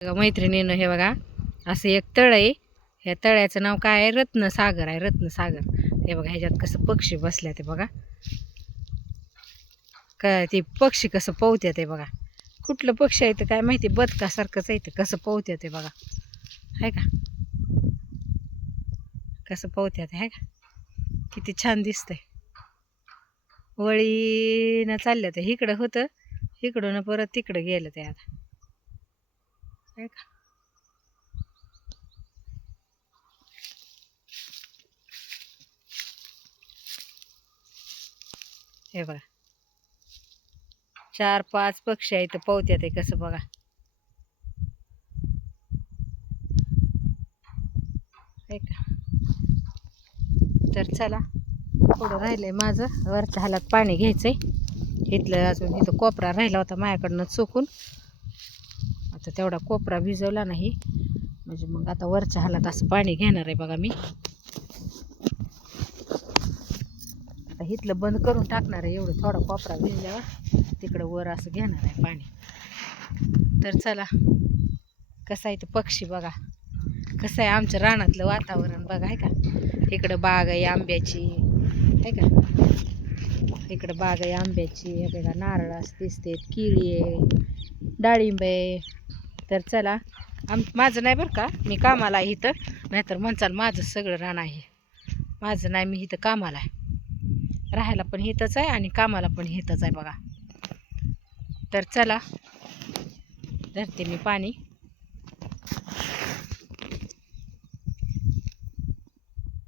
मैत्रिणीनं हे बघा असं एक तळ आहे. ह्या तळ्याचं नाव काय आहे? रत्नसागर आहे. रत्नसागर. हे बघा ह्याच्यात कसं पक्षी बसल्या ते बघा. काय ते पक्षी कसं पोहत्या ते बघा. कुठलं पक्षी आहे ते काय माहिती, बदकासारखंच आहे ते कसं पोहत्या ते बघा. आहे का कसं पोहत्या ते, आहे का किती छान दिसतंय. वळीनं चालल्या ते. इकडं होतं, इकडून परत तिकडं गेलं ते आता. आहे का हे बघा 4-5 पक्षी आहेत पोहत्या ते कसं बघा. आहे का. तर चला पुढं राहिलंय माझं वरच्या हालात पाणी घ्यायचंय. इथलं अजून इथं कोपरा राहिला होता माझ्याकडनं चुकून. आता तेवढा कोपरा भिजवला नाही म्हणजे मग आता वरच्या हालात असं पाणी घेणार आहे बघा मी. आता इथलं बंद करून टाकणार आहे. एवढं थोडा कोपरा भिजल्यावर तिकडं वर असं घेणार आहे पाणी. तर चला कसं आहे ते पक्षी बघा. कसं आहे आमच्या रानातलं वातावरण बघा. आहे का इकडं बाग आहे आंब्याची. आहे का इकडं बाग आहे आंब्याची. हे बघा नारळ दिसते, केळी आहे, डाळिंब आहे. तर चला माझं नाही बरं का, मी कामाला आहे इथं. नाहीतर म्हणचाल माझं सगळं रान आहे. माझं नाही, मी इथं कामाला आहे. राहायला पण इथंच आहे आणि कामाला पण इथंच आहे बघा. तर चला धरते मी पाणी.